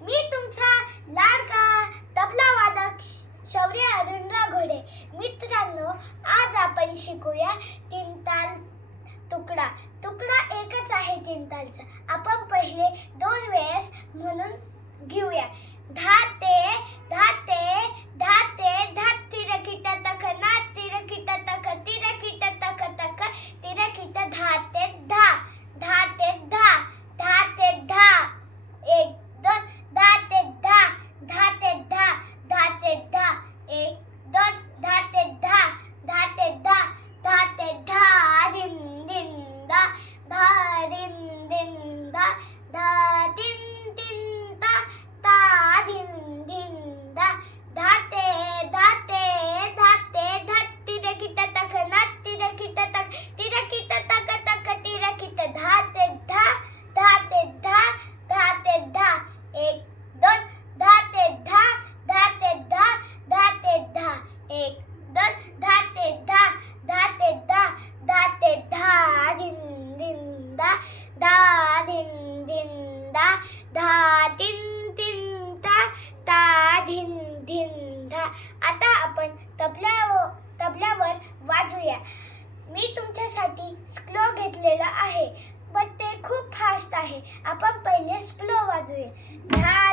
मी तुमचा लाडका तबला वादक शौर्य अरुणराव घोडे. मित्रांनो आज आपण शिकूया तीन ताल तुकडा. तुकडा एकच आहे तीन तालचा आपण पहिले दोन वेळेस म्हणून घेऊया. दहा ते आता आपण तबला तबल्यावर वाजूया. मी तुमच्यासाठी स्लो घेतलेलं आहे पण ते खूप फास्ट आहे. आपण पहिले स्लो वाजूया. धा